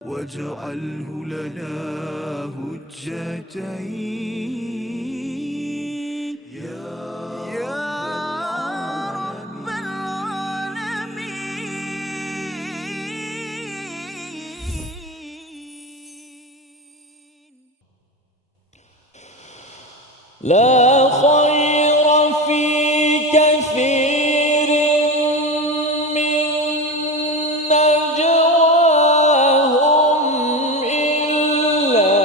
واجعله لنا هجتين يا رب العالمين. لا خير في كثير من نجواهم إلا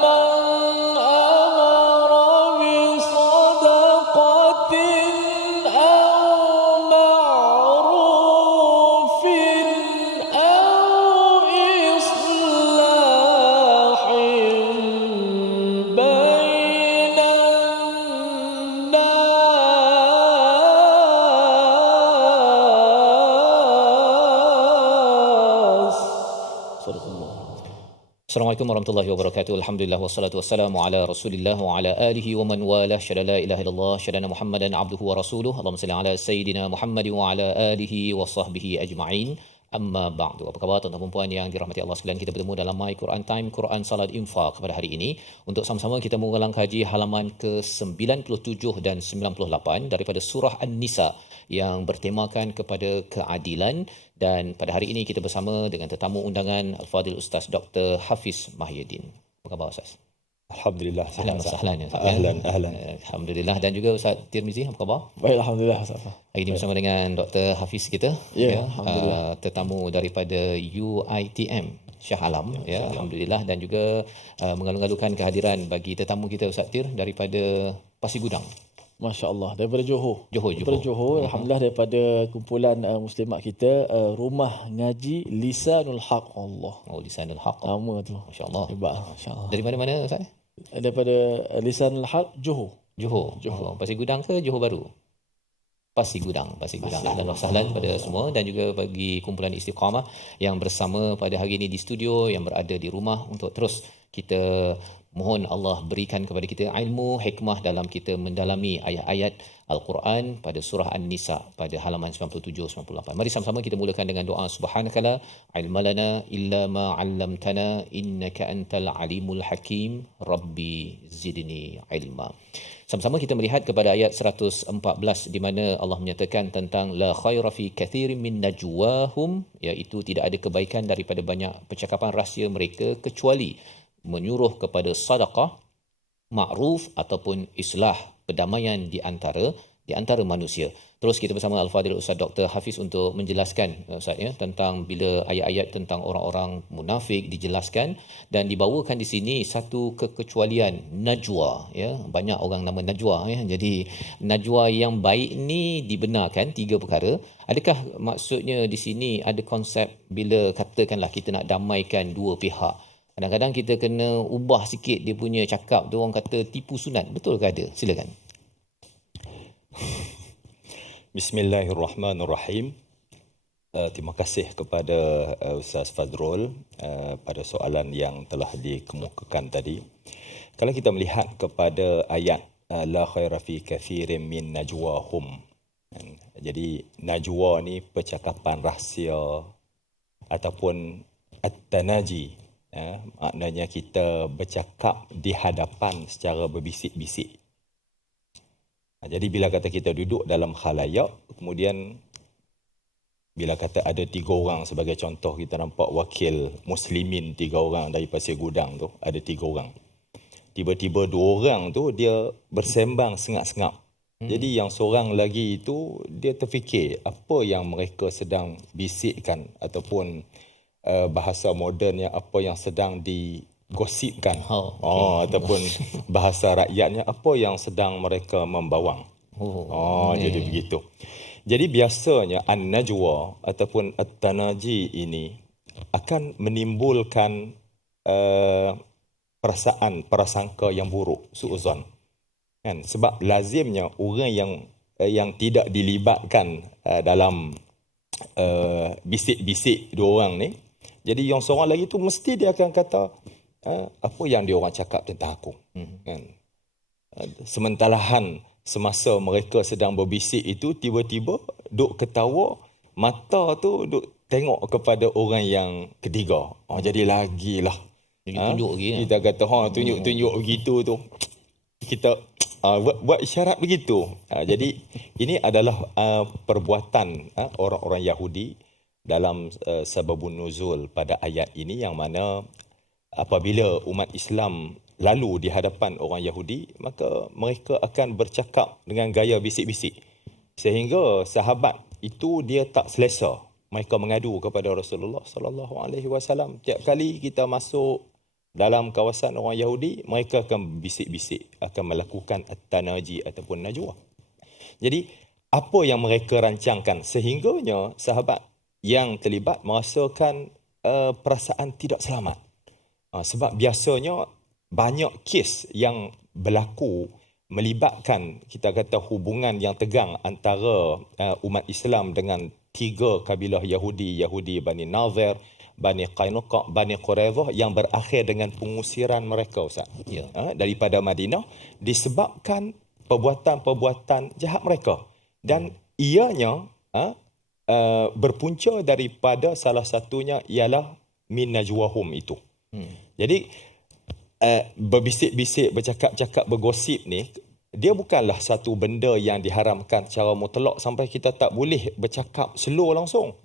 من أمر بصدقة أو معروف أو إصلاح بين الناس. صدق الله. Assalamualaikum warahmatullahi wabarakatuh. Alhamdulillah wassalatu wassalamu ala Rasulillah wa ala alihi wa man walah. Syada la ilaha illallah, syada Muhammadan abduhu wa rasuluh. Allahumma salli ala sayidina Muhammad wa ala alihi wa sahbihi ajma'in. Amma ba'du. Apa khabar tuan-tuan dan puan yang dirahmati Allah sekalian? Kita bertemu dalam My Quran Time, Quran Salat Infaq pada hari ini untuk sama-sama kita mengulang kaji halaman ke-97 dan 98 daripada surah An-Nisa yang bertemakan kepada keadilan. Dan pada hari ini kita bersama dengan tetamu undangan Al-Fadhil Ustaz Dr. Hafiz Mahyuddin. Apa khabar Ustaz? Alhamdulillah. Ahlan wa sahlan. Ahlan. Alhamdulillah. Dan juga Ustaz Tirmizi, apa khabar? Baik, alhamdulillah Ustaz. Hari ini bersama dengan Dr. Hafiz kita. Ya, alhamdulillah. Tetamu daripada UiTM Shah Alam, ya, alhamdulillah, dan juga mengalu-alukan kehadiran bagi tetamu kita Ustaz Tir daripada Pasir Gudang. Masya-Allah, daripada Johor. Daripada Johor, alhamdulillah, daripada kumpulan muslimat kita, Rumah Ngaji Lisanul Haq. Allah. Oh, Lisanul Haq. Nama tu. Masya-Allah. Hebat, masya-Allah. Dari mana-mana Ustaz? Daripada Lisanul Haq Johor. Johor. Oh, Pasir Gudang ke Johor Baru? Pasir Gudang. Ahlan wa sahlan pada semua, dan juga bagi kumpulan Istiqamah yang bersama pada hari ini di studio, yang berada di rumah, untuk terus kita mohon Allah berikan kepada kita ilmu, hikmah dalam kita mendalami ayat-ayat Al-Quran pada surah An-Nisa pada halaman 97-98. Mari sama-sama kita mulakan dengan doa. Subhanakala ilmalana illa ma 'allamtana innaka antal alimul hakim rabbi zidni ilma. Sama-sama kita melihat kepada ayat 114 di mana Allah menyatakan tentang la khaira fi kathirin min najwahum, iaitu tidak ada kebaikan daripada banyak percakapan rahsia mereka kecuali menyuruh kepada sedekah, ma'ruf ataupun islah, perdamaian di antara manusia. Terus kita bersama Al-Fadhil Ustaz Dr. Hafiz untuk menjelaskan Ustaz, ya, tentang bila ayat-ayat tentang orang-orang munafik dijelaskan dan dibawakan di sini satu kekecualian najwa, ya. Banyak orang nama najwa, ya. Jadi najwa yang baik ni dibenarkan 3 perkara. Adakah maksudnya di sini ada konsep bila katakanlah kita nak damaikan dua pihak, kadang-kadang kita kena ubah sikit dia punya cakap tu, orang kata tipu sunat. Betul ke ada? Silakan. Bismillahirrahmanirrahim. Terima kasih kepada Ustaz Fazrul pada soalan yang telah dikemukakan tadi. Kalau kita melihat kepada ayat la khaira fi kathirin min najwahum. Jadi najwa ni percakapan rahsia ataupun at-tanaji. Maknanya kita bercakap di hadapan secara berbisik-bisik. Jadi bila kata kita duduk dalam khalayak, kemudian bila kata ada 3 orang sebagai contoh, kita nampak wakil muslimin 3 orang dari Pasir Gudang tu, ada 3 orang. Tiba-tiba 2 orang tu dia bersembang sengap-sengap. Jadi yang seorang lagi itu dia terfikir apa yang mereka sedang bisikkan, ataupun bahasa modernnya apa yang sedang digosipkan, ataupun bahasa rakyatnya apa yang sedang mereka membawang. Jadi begitu. Jadi biasanya an-najwa ataupun at-tanaji ini akan menimbulkan perasaan prasangka yang buruk, suuzon. Kan? Sebab lazimnya orang yang tidak dilibatkan dalam bisik-bisik 2 orang ni, jadi yang seorang lagi tu mesti dia akan kata apa yang dia orang cakap tentang aku. Kan? Sementarahan semasa mereka sedang berbisik itu, tiba-tiba duk ketawa, mata tu duk tengok kepada orang yang ketiga. Jadi lagilah. Tunjuk lagi. Kita kata tunjuk-tunjuk begitu tu. Kita buat isyarat begitu. Jadi ini adalah perbuatan orang-orang Yahudi dalam sababun nuzul pada ayat ini, yang mana apabila umat Islam lalu di hadapan orang Yahudi, maka mereka akan bercakap dengan gaya bisik-bisik. Sehingga sahabat itu dia tak selesa. Mereka mengadu kepada Rasulullah sallallahu alaihi wasallam. Tiap kali kita masuk dalam kawasan orang Yahudi, mereka akan bisik-bisik, akan melakukan at-tanaji ataupun najwa. Jadi apa yang mereka rancangkan sehingganya sahabat yang terlibat merasakan perasaan tidak selamat. Sebab biasanya banyak kes yang berlaku melibatkan, kita kata, hubungan yang tegang antara umat Islam dengan 3 kabilah Yahudi, Bani Nazir, Bani Qainuqa, Bani Quraidah, yang berakhir dengan pengusiran mereka, Ustaz. Ya. Daripada Madinah disebabkan perbuatan-perbuatan jahat mereka. Dan ianya berpunca daripada salah satunya ialah min najwahum itu. Jadi berbisik-bisik, bercakap-cakap, bergosip ni, dia bukanlah satu benda yang diharamkan secara mutlak sampai kita tak boleh bercakap slow langsung.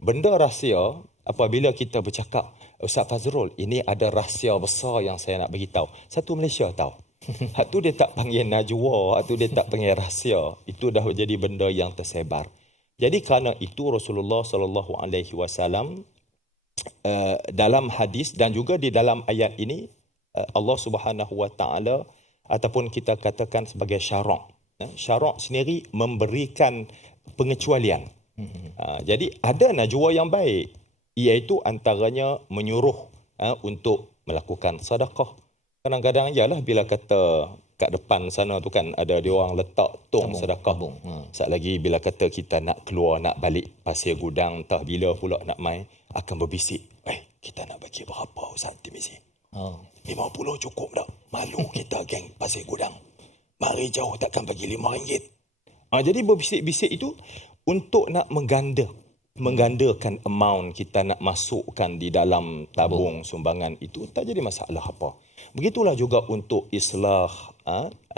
Benda rahsia, apabila kita bercakap, Ustaz Fazrul, ini ada rahsia besar yang saya nak beritahu. Satu Malaysia tahu. Hak tu dia tak panggil najwa, hak tu dia tak panggil rahsia. Itu dah jadi benda yang tersebar. Jadi kerana itu Rasulullah sallallahu alaihi wasallam dalam hadis dan juga di dalam ayat ini, Allah Subhanahu wa taala ataupun kita katakan sebagai syarak. Syarak sendiri memberikan pengecualian. Jadi ada najwa yang baik, iaitu antaranya menyuruh untuk melakukan sedekah. Kadang-kadang ialah bila kata kat depan sana tu kan ada dia orang letak tong sedekah. Sat lagi bila kata kita nak keluar, nak balik Pasir Gudang, entah bila pula nak mai, akan berbisik, kita nak bagi berapa Ustaz Tirmizi? 50 cukup tak? Malu kita geng Pasir Gudang. Mari jauh takkan bagi RM5. Jadi berbisik-bisik itu untuk nak menggandakan amount kita nak masukkan di dalam tabung sumbangan itu, tak jadi masalah apa. Begitulah juga untuk islah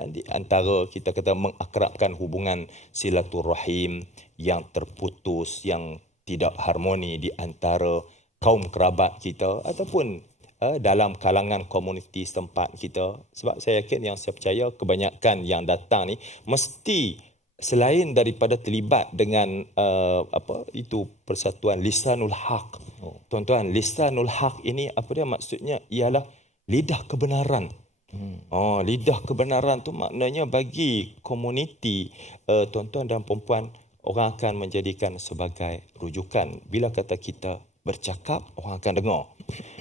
di antara, kita kata, mengakrabkan hubungan silaturahim yang terputus, yang tidak harmoni di antara kaum kerabat kita ataupun dalam kalangan komuniti setempat kita. Sebab saya yakin, yang saya percaya, kebanyakan yang datang ni mesti selain daripada terlibat dengan persatuan Lisanul Haq. Tuan-tuan, Lisanul Haq ini apa dia maksudnya? Ialah lidah kebenaran. Lidah kebenaran tu maknanya bagi komuniti tuan-tuan dan perempuan, orang akan menjadikan sebagai rujukan. Bila kata kita bercakap, orang akan dengar.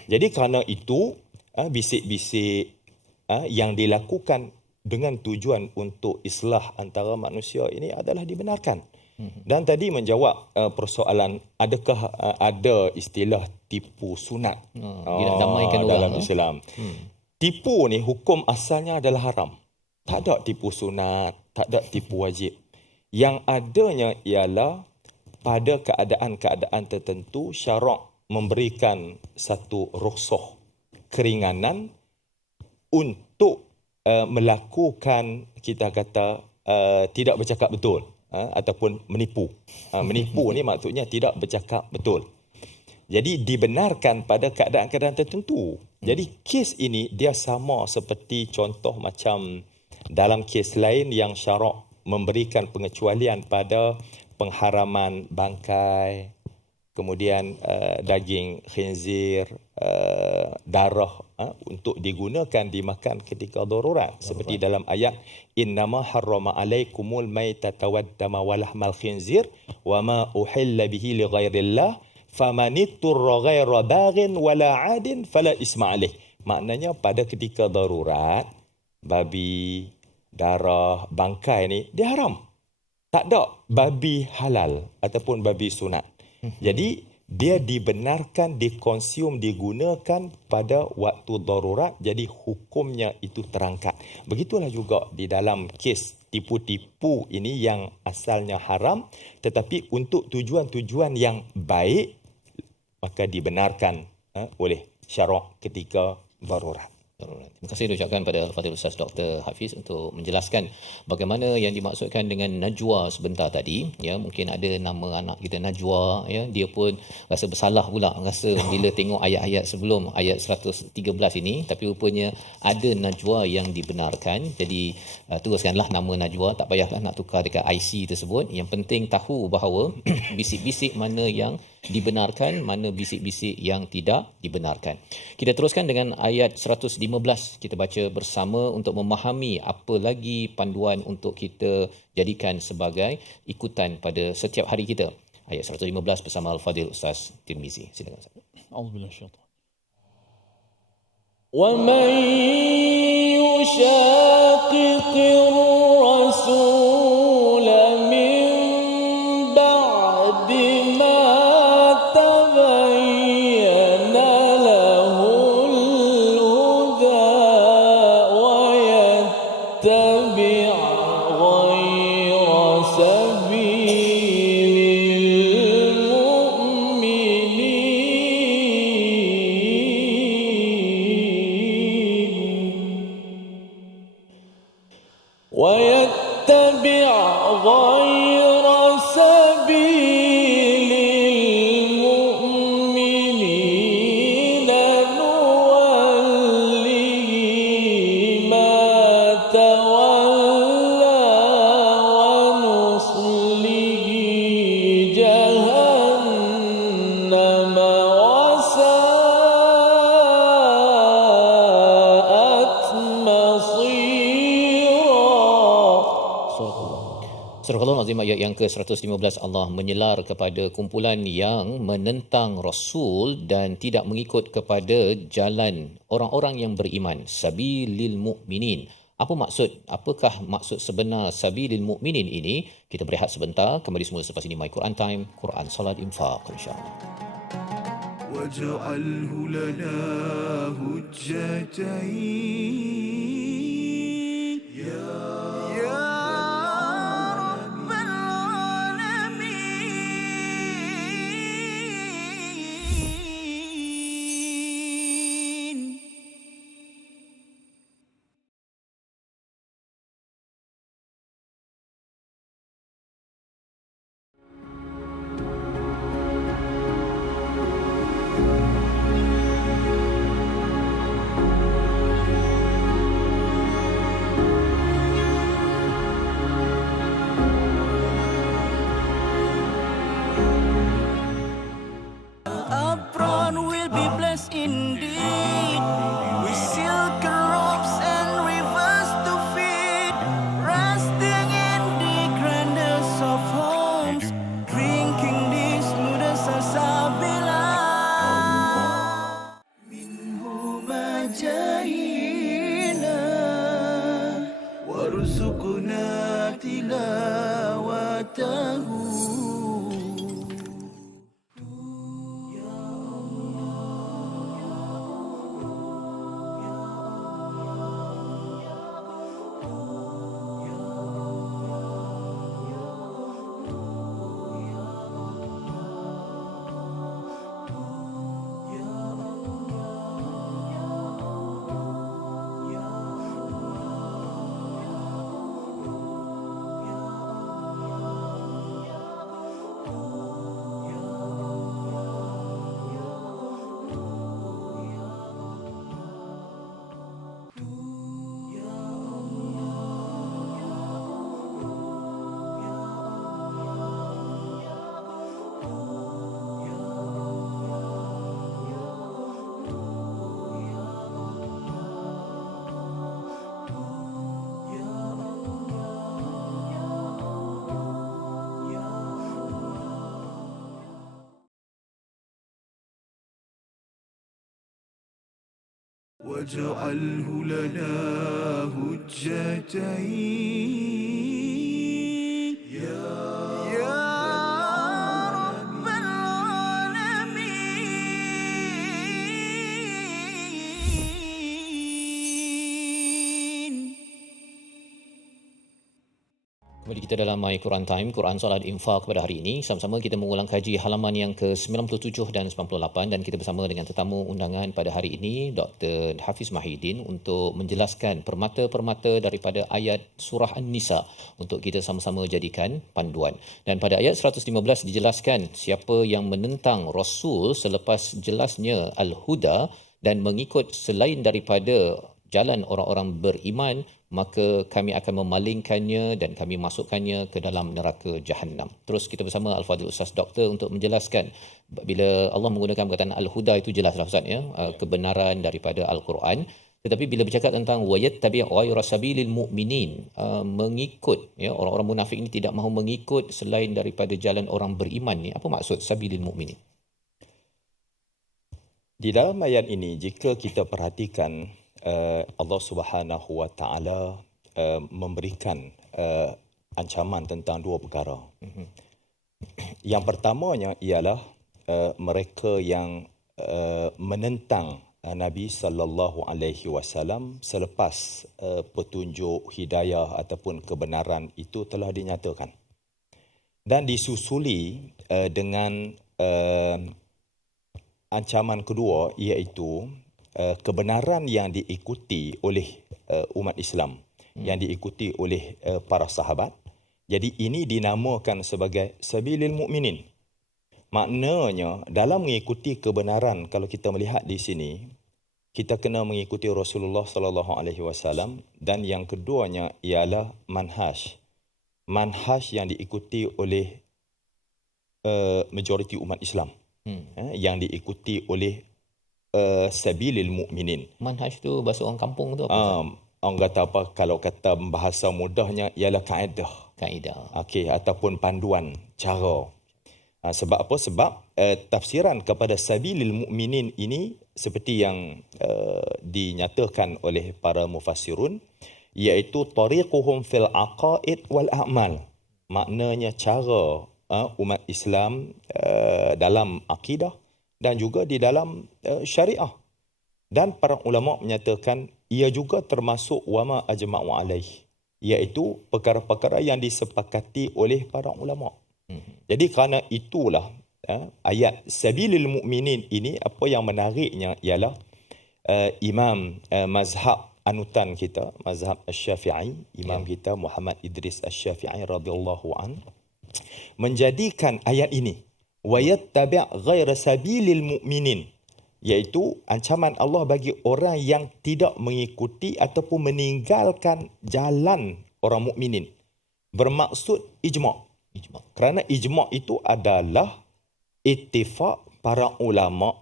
Jadi kerana itu, bisik-bisik yang dilakukan dengan tujuan untuk islah antara manusia ini adalah dibenarkan. Dan tadi menjawab persoalan, adakah ada istilah tipu sunat nak damaikan dalam orang Islam? Tipu ni hukum asalnya adalah haram. Tak ada tipu sunat, tak ada tipu wajib. Yang adanya ialah pada keadaan-keadaan tertentu syarak memberikan satu rukhsah, keringanan untuk melakukan, kita kata, tidak bercakap betul ataupun menipu. Menipu ni maksudnya tidak bercakap betul. Jadi dibenarkan pada keadaan-keadaan tertentu. Jadi kes ini dia sama seperti contoh macam dalam kes lain yang syarak memberikan pengecualian pada pengharaman bangkai, kemudian daging khinzir, darah untuk digunakan dimakan ketika darurat. Seperti dalam ayat, innama harrama alaikumul maitata waddama walahmal khinzir wama uhilla bihi li ghairillah famanitturra ghaira baghin wala adin fala isma alaih. Maknanya pada ketika darurat, babi, darah, bangkai ni dia haram. Tak ada babi halal ataupun babi sunat. Jadi dia dibenarkan dikonsum, digunakan pada waktu darurat, jadi hukumnya itu terangkat. Begitulah juga di dalam kes tipu-tipu ini yang asalnya haram, tetapi untuk tujuan-tujuan yang baik, maka dibenarkan oleh syarak ketika darurat. Terima kasih diucapkan pada Al-Fadhil Ustaz Dr. Hafiz untuk menjelaskan bagaimana yang dimaksudkan dengan najwa sebentar tadi. Ya, mungkin ada nama anak kita Najwa, ya, dia pun rasa bersalah pula rasa bila tengok ayat-ayat sebelum ayat 113 ini, tapi rupanya ada najwa yang dibenarkan. Jadi teruskanlah nama najwa, tak payahlah nak tukar dekat IC tersebut. Yang penting tahu bahawa bisik-bisik mana yang dibenarkan, mana bisik-bisik yang tidak dibenarkan. Kita teruskan dengan ayat 115. Kita baca bersama untuk memahami apa lagi panduan untuk kita jadikan sebagai ikutan pada setiap hari kita. Ayat 115 bersama Al-Fadhil Ustaz Tirmizi. Silakan Ustaz. A'udzubillahi minasyaitanir ومن يشاقق الرسول من بعد ما تبين له الهدى ويتبع غير سبيل ويتبع غير سبيل المؤمنين نوله ما تولى ونصله جهنم وساءت مصيرا. Surah Al-Azim ayat yang ke-115, Allah menyelar kepada kumpulan yang menentang Rasul dan tidak mengikut kepada jalan orang-orang yang beriman. Sabilil mu'minin. Apa maksud? Apakah maksud sebenar Sabilil mu'minin ini? Kita berehat sebentar. Kembali semula selepas ini My Quran Time, Quran Salat Infaq, insya-Allah. واجعله لنا هجتين يا رب العالمين. Apron will be blessed indeed with silk robes and rivers to feed, resting in the grandest of homes, drinking the smoothest salsabila. Minhuma jahina warzuqna tilawatahu. واجعله لنا هجتين يا رب العالمين. Kembali kita dalam My Quran Time, Quran Salat Infak pada hari ini. Sama-sama kita mengulang kaji halaman yang ke-97 dan 98 dan kita bersama dengan tetamu undangan pada hari ini Dr. Hafiz Mahidin untuk menjelaskan permata-permata daripada ayat surah An-Nisa untuk kita sama-sama jadikan panduan. Dan pada ayat 115 dijelaskan siapa yang menentang Rasul selepas jelasnya Al-Huda dan mengikut selain daripada jalan orang-orang beriman, maka kami akan memalingkannya dan kami masukkannya ke dalam neraka Jahannam. Terus kita bersama Al-Fadhil Ustaz Doktor untuk menjelaskan bila Allah menggunakan perkataan Al-Huda itu jelaslah Ustaz ya, kebenaran daripada Al-Quran. Tetapi bila bercakap tentang wayattabi' ghayra sabilil mu'minin, mengikut ya, orang-orang munafik ini tidak mahu mengikut selain daripada jalan orang beriman ni, apa maksud sabilil mu'minin? Di dalam ayat ini, jika kita perhatikan, Allah Subhanahu Wa Taala memberikan ancaman tentang dua perkara. Yang pertamanya ialah mereka yang menentang Nabi sallallahu alaihi wasallam selepas petunjuk hidayah ataupun kebenaran itu telah dinyatakan. Dan disusuli dengan ancaman kedua, iaitu kebenaran yang diikuti oleh umat Islam, yang diikuti oleh para sahabat. Jadi ini dinamakan sebagai sabilil mu'minin. Maknanya dalam mengikuti kebenaran, kalau kita melihat di sini, kita kena mengikuti Rasulullah sallallahu alaihi wasallam, dan yang keduanya ialah manhaj. Manhaj yang diikuti oleh majoriti umat Islam. Yang diikuti oleh sabilil mu'minin. Manhaj tu bahasa orang kampung tu apa? Orang kata apa, kalau kata bahasa mudahnya ialah kaedah. Kaedah. Okey, ataupun panduan, cara. Sebab apa? Sebab tafsiran kepada sabilil mu'minin ini seperti yang dinyatakan oleh para mufassirun, iaitu tariquhum fil aqaid wal a'mal. Maknanya cara umat Islam dalam akidah dan juga di dalam syariah. Dan para ulama menyatakan ia juga termasuk wama ajma'u alaih, iaitu perkara-perkara yang disepakati oleh para ulama. Jadi kerana itulah ayat sabilil mu'minin ini, apa yang menariknya ialah imam mazhab anutan kita, mazhab Asy-Syafi'i, imam kita Muhammad Idris Asy-Syafi'i radhiyallahu an, menjadikan ayat ini wayattabi' ghaira sabilil mu'minin, iaitu ancaman Allah bagi orang yang tidak mengikuti ataupun meninggalkan jalan orang mukminin. Bermaksud ijma'. Kerana ijma' itu adalah ittifaq para ulama,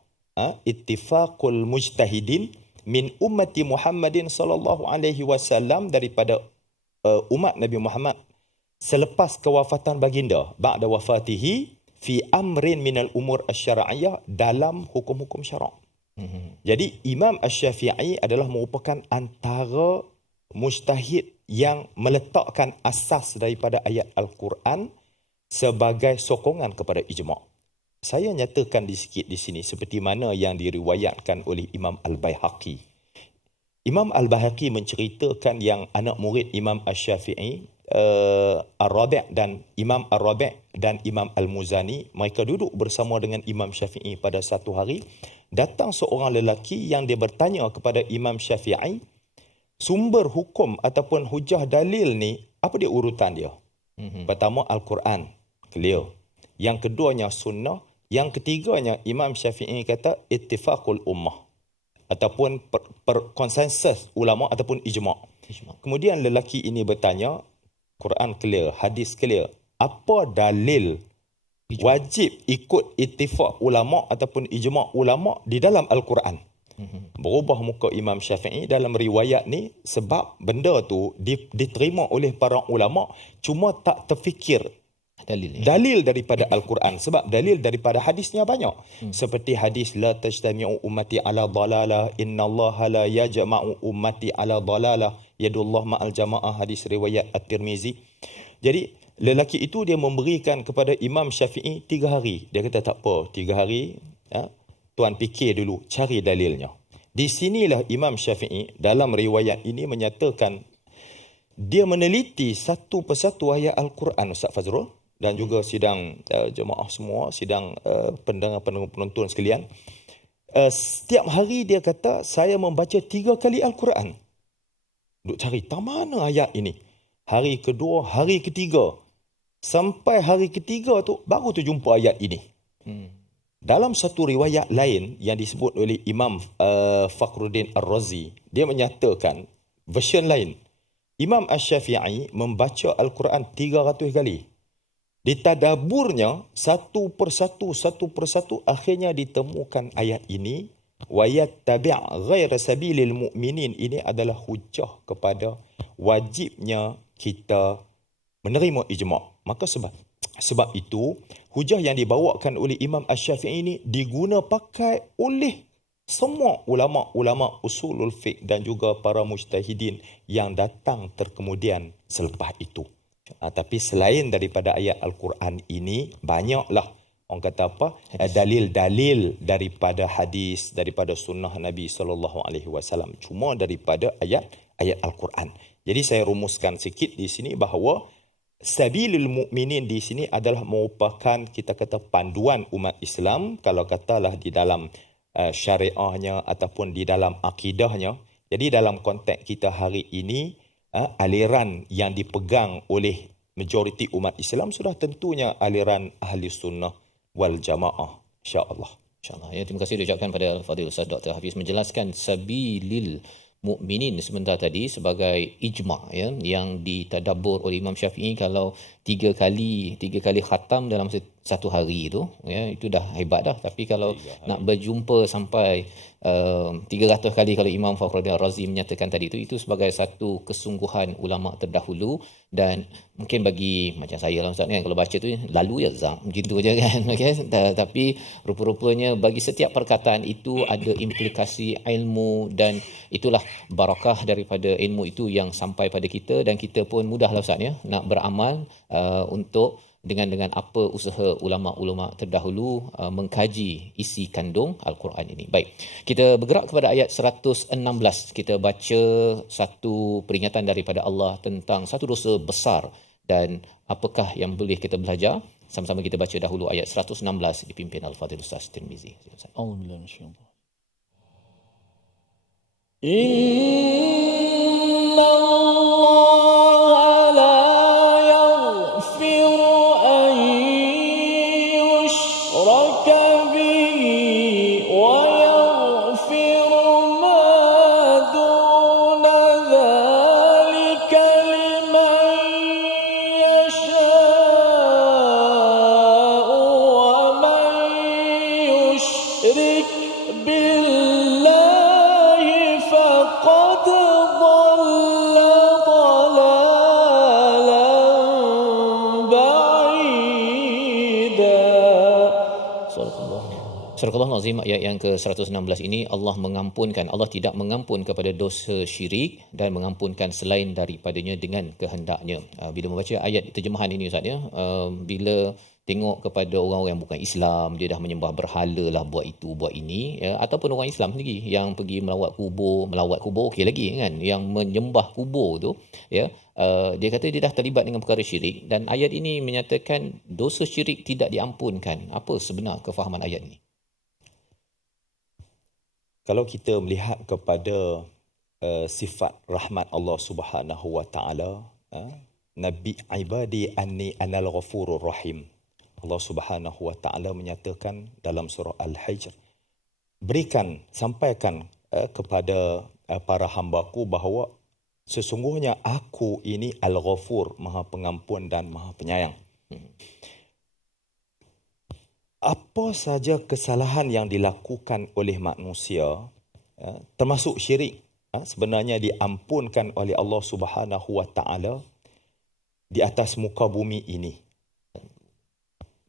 ittifaqul mujtahidin min ummati Muhammadin sallallahu alaihi wasallam, daripada umat Nabi Muhammad selepas kewafatan baginda, ba'da wafatihi, fi amrin minal umur asy-syar'iyyah, dalam hukum-hukum syarak. Jadi Imam Asy-Syafi'i adalah merupakan antara mujtahid yang meletakkan asas daripada ayat Al-Quran sebagai sokongan kepada ijma'. Saya nyatakan sikit di sini seperti mana yang diriwayatkan oleh Imam Al-Baihaqi. Imam Al-Baihaqi menceritakan yang anak murid Imam Asy-Syafi'i, Ar-Rabi' dan Imam Ar-Rabi' dan Imam Al-Muzani, mereka duduk bersama dengan Imam Syafi'i pada satu hari. Datang seorang lelaki yang dia bertanya kepada Imam Syafi'i, sumber hukum ataupun hujah dalil ni, apa dia urutan dia? Pertama Al-Quran, clear. Yang keduanya sunnah. Yang ketiganya Imam Syafi'i kata ittifaqul ummah, ataupun konsensus ulama ataupun ijma'. Kemudian lelaki ini bertanya, Quran clear, hadis clear, apa dalil wajib ikut ittifaq ulama ataupun ijma' ulama di dalam Al-Quran? Berubah muka Imam Syafi'i dalam riwayat ni, sebab benda tu diterima oleh para ulama, cuma tak terfikir dalil daripada Al-Quran. Sebab dalil daripada hadisnya banyak. Seperti hadis la tajtami'u ummati ala dalalah, innallaha la yajma'u ummati ala dalalah, yadullah ma'al jama'ah, hadis riwayat At-Tirmizi. Jadi lelaki itu dia memberikan kepada Imam Syafi'i 3 hari. Dia kata tak apa, 3 hari tuan fikir dulu, cari dalilnya. Di sinilah Imam Syafi'i dalam riwayat ini menyatakan dia meneliti satu persatu ayat Al-Quran, Ustaz Fazrul, dan juga sidang jemaah semua, sidang pendengar-penonton sekalian. Setiap hari dia kata, saya membaca 3 kali Al-Quran. Duk cari, tak mana ayat ini? Hari kedua, hari ketiga. Sampai hari ketiga tu, baru tu jumpa ayat ini. Dalam satu riwayat lain yang disebut oleh Imam Fakhruddin Ar-Razi, dia menyatakan, version lain, Imam Asy-Syafi'i membaca Al-Quran 300 kali. Ditadaburnya satu persatu, akhirnya ditemukan ayat ini, wa yattabi' ghaira sabilil mu'minin. Ini adalah hujah kepada wajibnya kita menerima ijma'. Maka sebab itu hujah yang dibawakan oleh Imam Asy-Syafi'i ini diguna pakai oleh semua ulama-ulama usulul fiqh dan juga para mujtahidin yang datang terkemudian selepas itu. Tapi selain daripada ayat Al-Quran ini, banyaklah orang kata apa, dalil-dalil daripada hadis, daripada sunnah Nabi SAW. Cuma daripada ayat Al-Quran. Jadi saya rumuskan sikit di sini bahawa Sabilul Mu'minin di sini adalah merupakan, kita kata, panduan umat Islam, kalau katalah di dalam syariahnya ataupun di dalam akidahnya. Jadi dalam konteks kita hari ini, aliran yang dipegang oleh majoriti umat Islam sudah tentunya aliran Ahli Sunnah wal Jamaah, insya-Allah. InsyaAllah. Ya, terima kasih diucapkan pada Al-Fadhil Ustaz Dr. Hafiz menjelaskan Sabilil Mukminin sebentar tadi sebagai ijma', ya, yang ditadabbur oleh Imam Syafi'i. Kalau tiga kali khatam dalam satu hari itu, ya, itu dah hebat dah. Tapi kalau nak berjumpa sampai 300 kali, kalau Imam Fakhruddin Ar-Razi menyatakan tadi itu sebagai satu kesungguhan ulama terdahulu. Dan mungkin bagi macam saya lah Ustaz kan, kalau baca tu lalu ya zam macam tu aja kan. Okay? Tapi rupa-rupanya bagi setiap perkataan itu ada implikasi ilmu, dan itulah barakah daripada ilmu itu yang sampai pada kita, dan kita pun mudahlah Ustaz ya nak beramal untuk dengan apa usaha ulama-ulama terdahulu mengkaji isi kandung Al-Quran ini. Baik, kita bergerak kepada ayat 116. Kita baca satu peringatan daripada Allah tentang satu dosa besar, dan apakah yang boleh kita belajar. Sama-sama kita baca dahulu ayat 116 dipimpin Al-Fadhil Ustaz Tirmizi. Auzubillahi minasyaitanir Surah Al-Azim ayat yang ke-116 ini, Allah mengampunkan, Allah tidak mengampun kepada dosa syirik dan mengampunkan selain daripadanya dengan kehendaknya. Bila membaca ayat terjemahan ini Ustaz ya, bila tengok kepada orang yang bukan Islam, dia dah menyembah berhala lah, buat itu buat ini, ya, ataupun orang Islam lagi yang pergi melawat kubur okey lagi kan, yang menyembah kubur tu, ya, dia kata dia dah terlibat dengan perkara syirik, dan ayat ini menyatakan dosa syirik tidak diampunkan. Apa sebenar kefahaman ayat ini? Kalau kita melihat kepada sifat rahmat Allah Subhanahu wa taala, Nabi ibadi anni anal ghafurur rahim. Allah Subhanahu wa taala menyatakan dalam surah Al-Hijr, sampaikan kepada para hamba-Ku bahawa sesungguhnya aku ini Al-Ghafur, Maha Pengampun dan Maha Penyayang. Apa saja kesalahan yang dilakukan oleh manusia, termasuk syirik, sebenarnya diampunkan oleh Allah Subhanahu wa taala di atas muka bumi ini.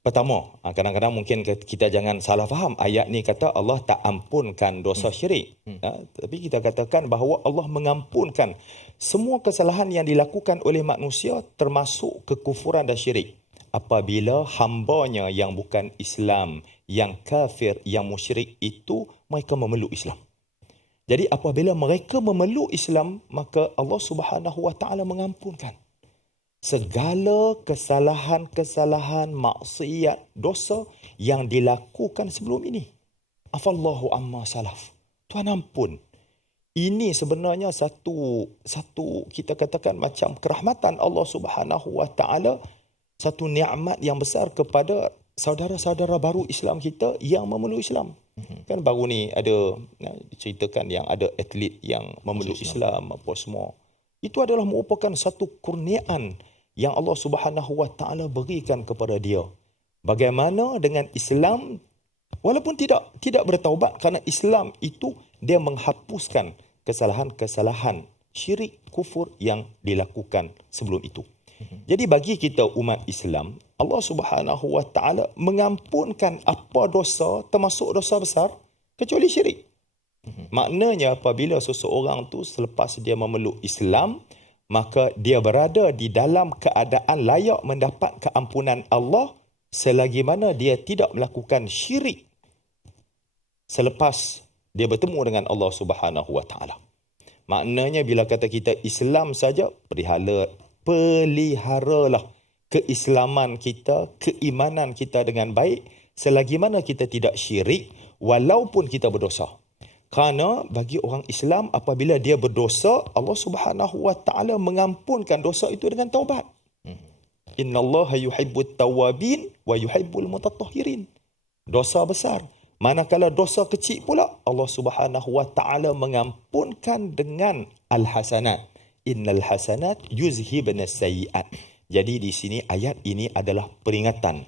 Pertama, kadang-kadang mungkin kita jangan salah faham, ayat ni kata Allah tak ampunkan dosa syirik. Tapi kita katakan bahawa Allah mengampunkan semua kesalahan yang dilakukan oleh manusia, termasuk kekufuran dan syirik. Apabila hambanya yang bukan Islam, yang kafir, yang musyrik itu, mereka memeluk Islam. Jadi apabila mereka memeluk Islam, maka Allah Subhanahu Wa Taala mengampunkan segala kesalahan-kesalahan, maksiat, dosa yang dilakukan sebelum ini. Afallahu amma salaf. Tuhan ampun. Ini sebenarnya satu kita katakan macam kerahmatan Allah Subhanahu Wa Taala, satu nikmat yang besar kepada saudara-saudara baru Islam kita yang memeluk Islam. Kan baru ni ada diceritakan yang ada atlet yang memeluk Islam apa semua. Itu adalah merupakan satu kurniaan yang Allah Subhanahu Wa Taala berikan kepada dia. Bagaimana dengan Islam walaupun tidak bertaubat, kerana Islam itu dia menghapuskan kesalahan-kesalahan syirik, kufur yang dilakukan sebelum itu. Jadi bagi kita umat Islam, Allah Subhanahu Wa Taala mengampunkan apa dosa, termasuk dosa besar, kecuali syirik. Maknanya apabila seseorang tu selepas dia memeluk Islam, maka dia berada di dalam keadaan layak mendapat keampunan Allah selagi mana dia tidak melakukan syirik selepas dia bertemu dengan Allah Subhanahu Wa Taala. Maknanya bila kata kita Islam saja, peliharalah keislaman kita, keimanan kita dengan baik selagi mana kita tidak syirik walaupun kita berdosa. Kerana bagi orang Islam apabila dia berdosa, Allah Subhanahu Wa Taala mengampunkan dosa itu dengan taubat. Innallaha yuhibbut tawwabin wa yuhibbul mutatahhirin. Dosa besar. Manakala dosa kecil pula, Allah Subhanahu Wa Taala mengampunkan dengan al-hasanat. Innal hasanat yuzhibna sayyi'at. Jadi di sini ayat ini adalah peringatan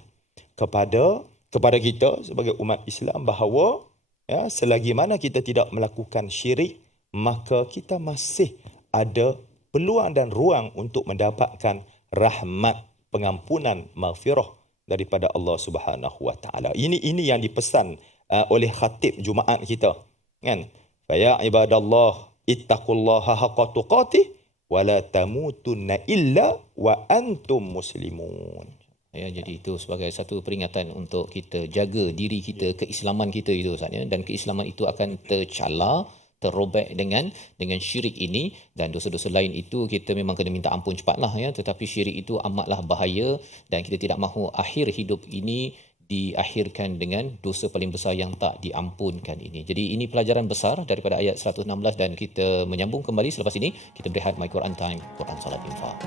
kepada kita sebagai umat Islam bahawa selagi mana kita tidak melakukan syirik, maka kita masih ada peluang dan ruang untuk mendapatkan rahmat, pengampunan, maghfirah daripada Allah Subhanahu Wa Taala. Ini yang dipesan oleh khatib Jumaat kita, kan? Fa ya ibadallah ittaqullaha haqqa tuqatih wa la tamutunna illa wa antum muslimun. Ya, jadi itu sebagai satu peringatan untuk kita jaga diri kita, keislaman kita itu Ustaz, ya. Dan keislaman itu akan tercela, terrobek dengan syirik ini, dan dosa-dosa lain itu kita memang kena minta ampun cepatlah, ya. Tetapi syirik itu amatlah bahaya dan kita tidak mahu akhir hidup ini diakhirkan dengan dosa paling besar yang tak diampunkan ini. Jadi ini pelajaran besar daripada ayat 116 dan kita menyambung kembali selepas ini. Kita berehat My Quran Time, Quran Salat Infak.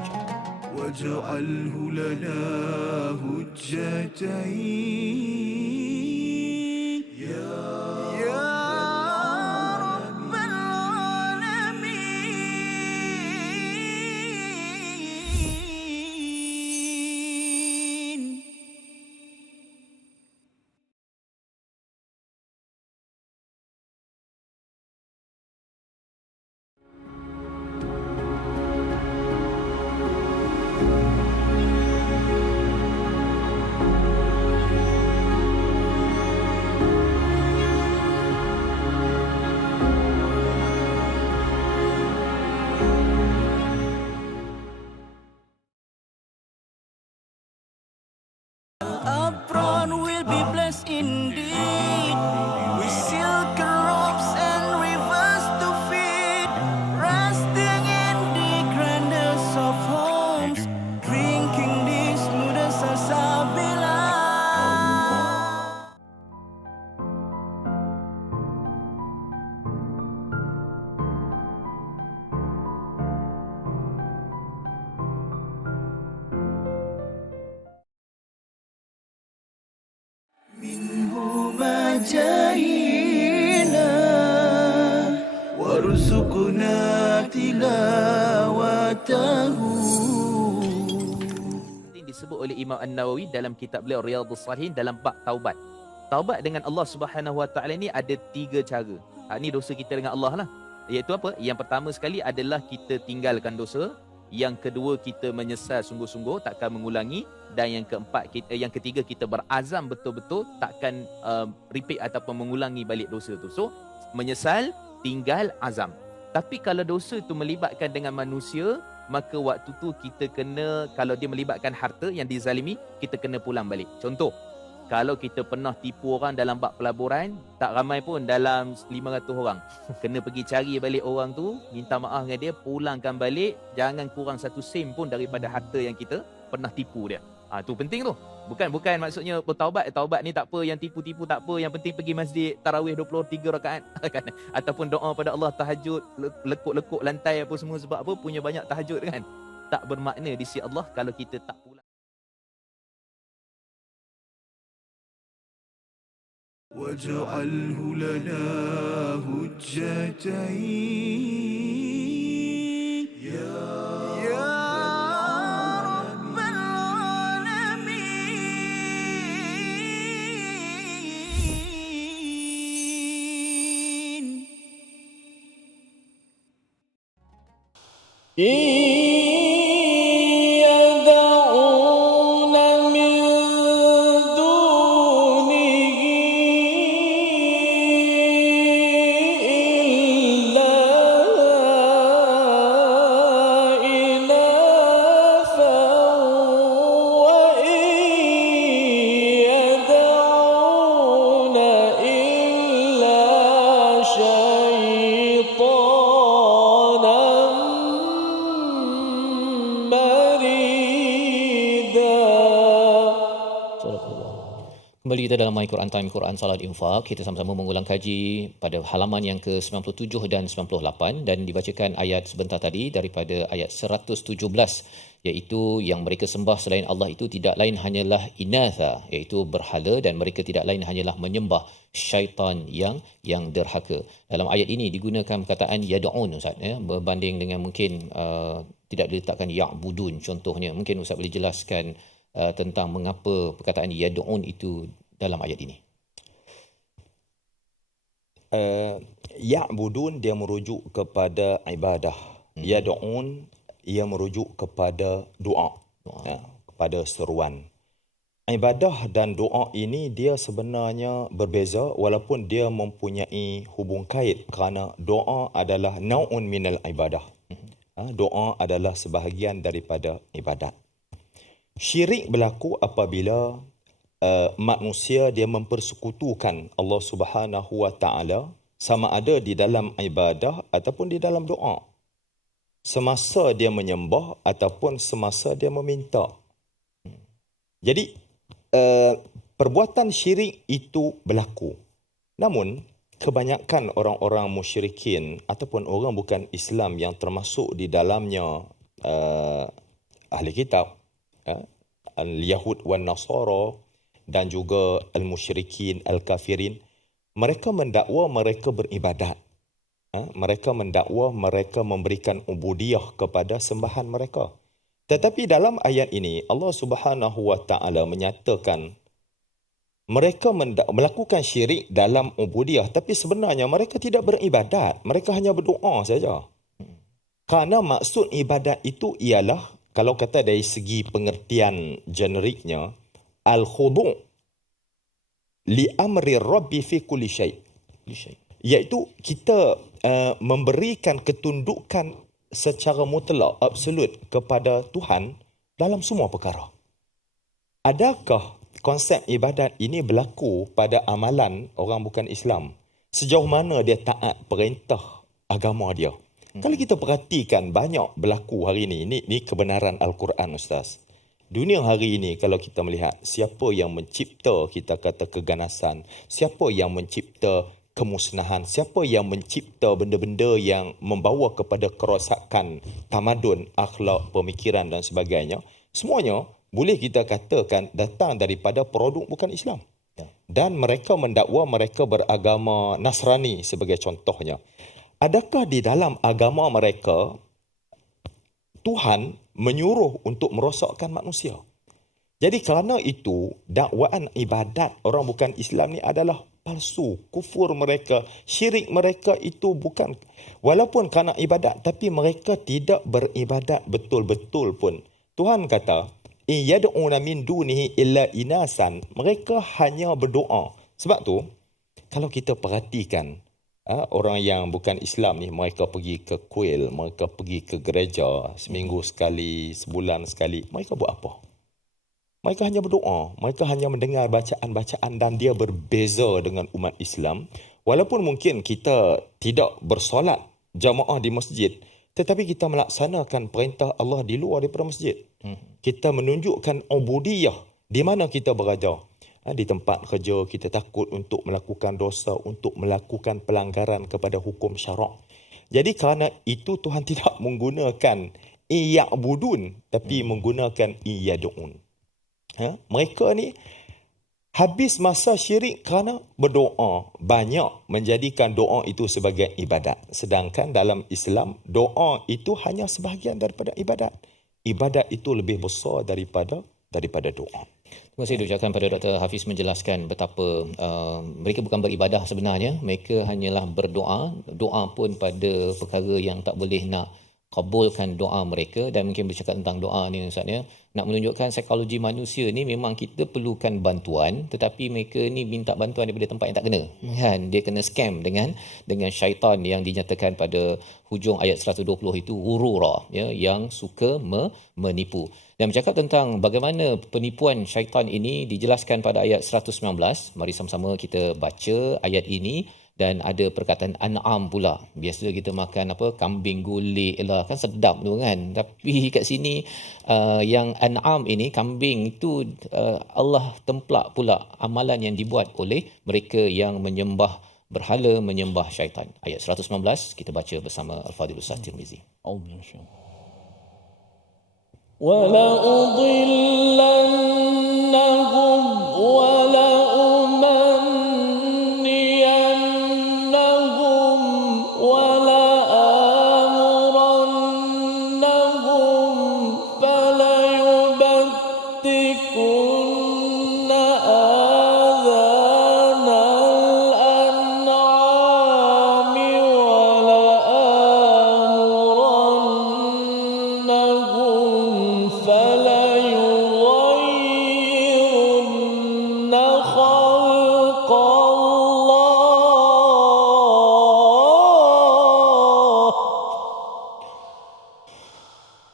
واجعله لنا هجتين يا رب العالمين. Apron will be blessed indeed with silk robes and rivers to feed, resting in the grandest of homes, drinking the smoothest salsabila. جاهينا وارزقنا تلاوته. Disebut oleh Imam An-Nawawi dalam kitab beliau Riyadhus Shalihin dalam bab taubat. Taubat dengan Allah Subhanahu Wa Taala ni ada 3 cara. Ni dosa kita dengan Allah lah. Iaitu apa? Yang pertama sekali adalah kita tinggalkan dosa. Yang kedua, kita menyesal sungguh-sungguh takkan mengulangi, dan yang ketiga kita berazam betul-betul takkan repeat ataupun mengulangi balik dosa tu. So menyesal, tinggal, azam. Tapi kalau dosa itu melibatkan dengan manusia, maka waktu tu kita kena, kalau dia melibatkan harta yang dizalimi, kita kena pulang balik. Contoh, Kalau kita pernah tipu orang dalam bab pelaburan, tak ramai pun dalam 500 orang. Kena pergi cari balik orang tu, minta maaf dengan dia, pulangkan balik, jangan kurang 1 sen pun daripada harta yang kita pernah tipu dia. Tu penting tu. Bukan maksudnya bertaubat, taubat ni tak apa, yang tipu-tipu tak apa, yang penting pergi masjid tarawih 23 rakaat kan. Ataupun doa pada Allah tahajud, lekuk-lekuk lantai apa semua, sebab apa, punya banyak tahajud kan. Tak bermakna di sisi Allah kalau kita tak pulang. واجعله لنا هجتين يا رب العالمين يدعون من دونه إلا إناثا وإن يدعون إلا شيطانا مريدا. Kembali kita dalam My Quran Time, Quran Salat Infak. Kita sama-sama mengulang kaji pada halaman yang ke-97 dan 98 dan dibacakan ayat sebentar tadi daripada ayat 117, iaitu yang mereka sembah selain Allah itu tidak lain hanyalah inatha, iaitu berhala, dan mereka tidak lain hanyalah menyembah syaitan yang derhaka. Dalam ayat ini digunakan perkataan yad'un, Ustaz, berbanding dengan mungkin tidak diletakkan ya'budun contohnya. Mungkin Ustaz boleh jelaskan tentang mengapa perkataan yad'un itu dalam ayat ini. Ya'budun dia merujuk kepada ibadah. Yad'un ia merujuk kepada doa. Kepada seruan. Ibadah dan doa ini dia sebenarnya berbeza walaupun dia mempunyai hubung kait, kerana doa adalah nau'un minal ibadah. Doa adalah sebahagian daripada ibadat. Syirik berlaku apabila manusia dia mempersekutukan Allah Subhanahu wa taala sama ada di dalam ibadah ataupun di dalam doa, semasa dia menyembah ataupun semasa dia meminta. Jadi perbuatan syirik itu berlaku. Namun kebanyakan orang-orang musyrikin ataupun orang bukan Islam yang termasuk di dalamnya ahli kitab, al-Yahud wan Nasara dan juga al-musyrikin, al-kafirin, mereka mendakwa mereka beribadat. Mereka mendakwa mereka memberikan ubudiyah kepada sembahan mereka. Tetapi dalam ayat ini Allah Subhanahu wa taala menyatakan mereka melakukan syirik dalam ubudiyah, tapi sebenarnya mereka tidak beribadat, mereka hanya berdoa saja. Kerana maksud ibadat itu ialah, kalau kata dari segi pengertian generiknya, al-khudu' li amri rabbi fi kulli syai', iaitu kita memberikan ketundukan secara mutlak, absolut kepada Tuhan dalam semua perkara. Adakah konsep ibadat ini berlaku pada amalan orang bukan Islam? Sejauh mana dia taat perintah agama dia? Kalau kita perhatikan banyak berlaku hari ini, ini kebenaran Al-Quran, Ustaz. Dunia hari ini kalau kita melihat siapa yang mencipta, kita kata, keganasan, siapa yang mencipta kemusnahan, siapa yang mencipta benda-benda yang membawa kepada kerosakan tamadun, akhlak, pemikiran dan sebagainya, semuanya boleh kita katakan datang daripada produk bukan Islam. Dan mereka mendakwa mereka beragama Nasrani sebagai contohnya. Adakah di dalam agama mereka Tuhan menyuruh untuk merosakkan manusia? Jadi kerana itu dakwaan ibadat orang bukan Islam ni adalah palsu. Kufur mereka, syirik mereka itu bukan, walaupun kerana ibadat, tapi mereka tidak beribadat betul-betul pun. Tuhan kata, yad'una min dunihi illa inasan, mereka hanya berdoa. Sebab tu kalau kita perhatikan orang yang bukan Islam ni, mereka pergi ke kuil, mereka pergi ke gereja seminggu sekali, sebulan sekali, mereka buat apa? Mereka hanya berdoa, mereka hanya mendengar bacaan-bacaan dan dia berbeza dengan umat Islam. Walaupun mungkin kita tidak bersolat jamaah di masjid, tetapi kita melaksanakan perintah Allah di luar daripada masjid. Kita menunjukkan ubudiyah di mana kita berada. Di tempat kerja kita takut untuk melakukan dosa, untuk melakukan pelanggaran kepada hukum syarak. Jadi kerana itu Tuhan tidak menggunakan iya'budun tapi menggunakan iyad'un. Mereka ni habis masa syirik kerana berdoa, banyak menjadikan doa itu sebagai ibadat. Sedangkan dalam Islam, doa itu hanya sebahagian daripada ibadat. Ibadat itu lebih besar daripada doa. Terima kasih ucapkan pada Dr. Hafiz menjelaskan betapa mereka bukan beribadah sebenarnya, mereka hanyalah berdoa. Doa pun pada perkara yang tak boleh nak kabulkan doa mereka, dan mungkin bercakap tentang doa ni Ustaz ya, nak menunjukkan psikologi manusia ni memang kita perlukan bantuan, tetapi mereka ni minta bantuan daripada tempat yang tak kena kan. Dia kena scam dengan syaitan yang dinyatakan pada hujung ayat 120 itu, ghurura ya, yang suka menipu. Dan bercakap tentang bagaimana penipuan syaitan ini dijelaskan pada ayat 119. Mari sama-sama kita baca ayat ini. Dan ada perkataan an'am pula. Biasa kita makan kambing gulik lah, kan sedap tu kan. Tapi kat sini yang an'am ini, kambing itu Allah templak pula amalan yang dibuat oleh mereka yang menyembah berhala, menyembah syaitan. Ayat 119 kita baca bersama Al-Fadhil Ustaz Tirmizi. وَلَأُضِلَّنَّهُمْ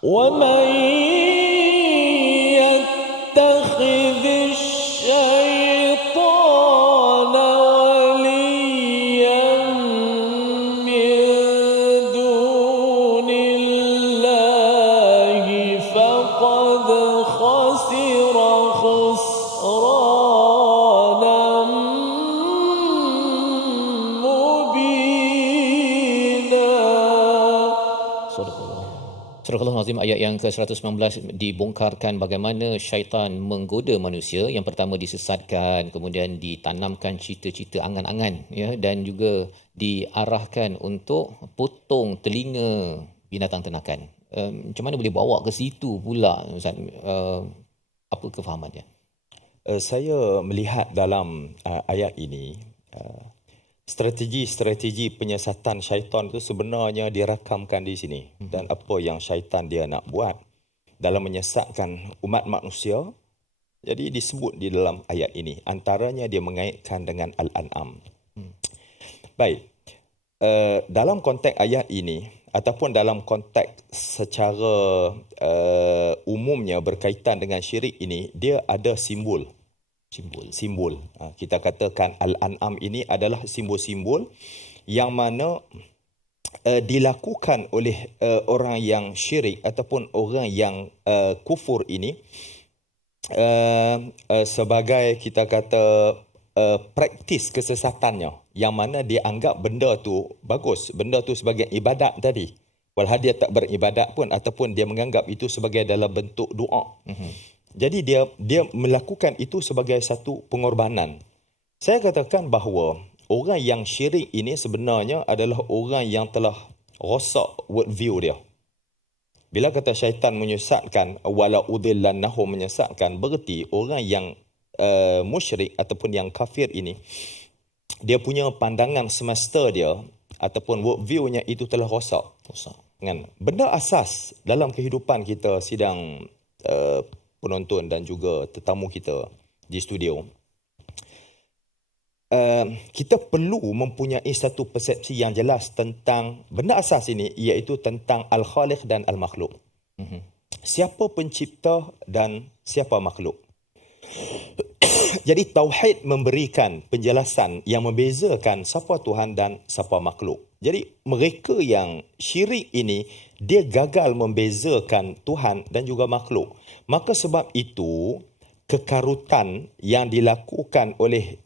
ومن يتخذ الشيطان وليا من دون الله فقد خسر خسرانا مبينا. Surah Al-Azim ayat yang ke-119 dibongkarkan bagaimana syaitan menggoda manusia. Yang pertama disesatkan, kemudian ditanamkan cita-cita angan-angan ya, dan juga diarahkan untuk potong telinga binatang ternakan. Macam mana boleh bawa ke situ pula Ustaz? Apa kefahamannya? Saya melihat dalam ayat ini strategi-strategi penyiasatan syaitan itu sebenarnya dirakamkan di sini. Dan apa yang syaitan dia nak buat dalam menyesatkan umat manusia, jadi disebut di dalam ayat ini. Antaranya dia mengaitkan dengan Al-An'am. Baik, dalam konteks ayat ini ataupun dalam konteks secara umumnya berkaitan dengan syirik ini, dia ada simbol. Kita katakan Al-An'am ini adalah simbol-simbol yang mana dilakukan oleh orang yang syirik ataupun orang yang kufur ini sebagai kita kata praktis kesesatannya, yang mana dia anggap benda tu bagus, benda tu sebagai ibadat tadi. Walhal dia tak beribadat pun, ataupun dia menganggap itu sebagai dalam bentuk doa. Jadi dia melakukan itu sebagai satu pengorbanan. Saya katakan bahawa orang yang syirik ini sebenarnya adalah orang yang telah rosak worldview dia. Bila kata syaitan menyesatkan, wala udillannahum, menyesatkan, berarti orang yang musyrik ataupun yang kafir ini, dia punya pandangan semesta dia ataupun worldview-nya itu telah rosak. Kan? Benda asas dalam kehidupan kita sidang penonton dan juga tetamu kita di studio, kita perlu mempunyai satu persepsi yang jelas tentang benda asas ini, iaitu tentang Al-Khaliq dan Al-Makhluk. Siapa pencipta dan siapa makhluk. Jadi tauhid memberikan penjelasan yang membezakan siapa Tuhan dan siapa makhluk. Jadi mereka yang syirik ini, dia gagal membezakan Tuhan dan juga makhluk. Maka sebab itu, kekarutan yang dilakukan oleh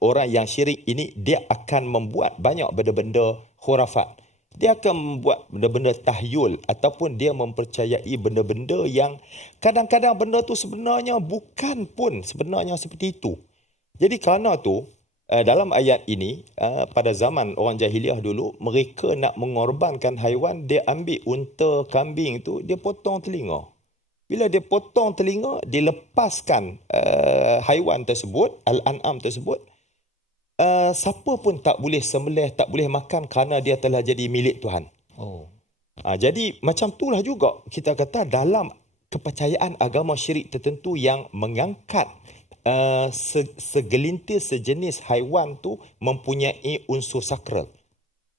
orang yang syirik ini, dia akan membuat banyak benda-benda khurafat. Dia akan membuat benda-benda tahyul ataupun dia mempercayai benda-benda yang kadang-kadang benda tu sebenarnya bukan pun sebenarnya seperti itu. Jadi kerana tu dalam ayat ini pada zaman orang jahiliah dulu, mereka nak mengorbankan haiwan, dia ambil unta, kambing tu, dia potong telinga. Bila dia potong telinga, dia lepaskan haiwan tersebut, al-an'am tersebut. Siapa pun tak boleh sembelih, tak boleh makan kerana dia telah jadi milik Tuhan. Jadi macam itulah juga kita kata dalam kepercayaan agama syirik tertentu yang mengangkat segelintir sejenis haiwan tu mempunyai unsur sakral.